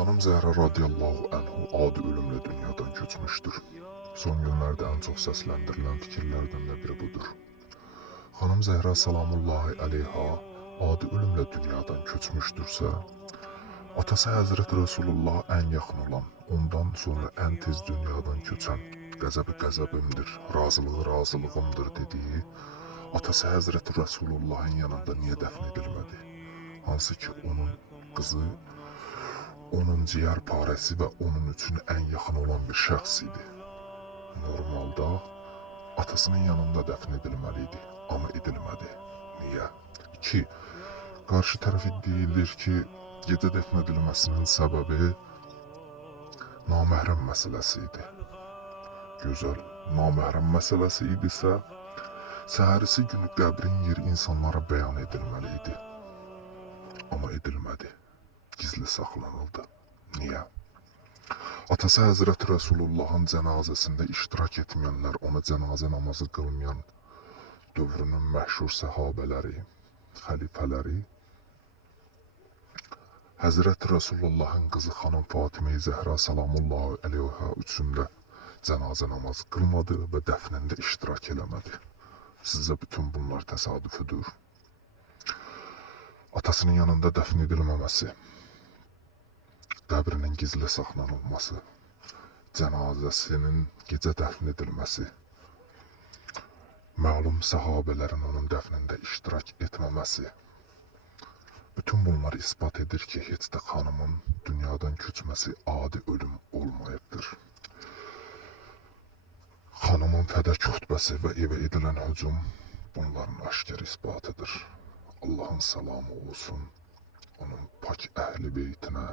Xanım Zəhra radiyallahu anhu adi ölümlə dünyadan köçmüşdür. Son günlərdə ən çox səsləndirilən fikirlərdən də biri budur. Xanım Zəhra salamullahi aleyha adi ölümlə dünyadan köçmüşdürsə, atası Həzrət Resulullah ən yaxın olan, ondan sonra ən tez dünyadan köçən, qəzəbi qəzəbimdir, razılığı razılığımdır dediyi, atası Həzrət Resulullahın yanında niyə dəfn edilmədi? Hansı ki onun qızı, onun ciğer paresi ve onun üçün en yakın olan bir şəxs idi. Normalda atasının yanında dəfn edilməliydi, ama edilmədi. Niyə? 2. Qarşı tərəf deyilir ki, gecə dəfn edilməsinin səbəbi naməhrəm məsələsi idi. Gözəl, naməhrəm məsələsi idisə, səhərisi günü qəbrin yeri insanlara bəyan edilməliydi. Ama edilmədi. Gizli saxlanıldı. Niyə? Atası Həzrət Resulullahın cənazəsində iştirak etməyənlər, ona cənazə namazı qılmayan dövrünün məşhur səhabələri, xəlifələri, Həzrət Resulullahın qızı xanım Fatimə-i Zəhra salamullahi aleyha üçün də cənazə namazı qılmadı və dəfnində iştirak eləmədi. Sizcə bütün bunlar təsadüfüdür. Atasının yanında dəfn edilməməsi, qəbrinin gizli saxlanılması, cənazəsinin gecə dəfn edilməsi, məlum səhabələrin onun dəfnində iştirak etməməsi, bütün bunlar ispat edir ki, heç də xanımın dünyadan köçməsi adi ölüm olmayıbdır. Xanımın fədək xutbəsi və evə edilən hücum bunların aşkar isbatıdır. Allah'ın salamı olsun onun pak əhli beytinə,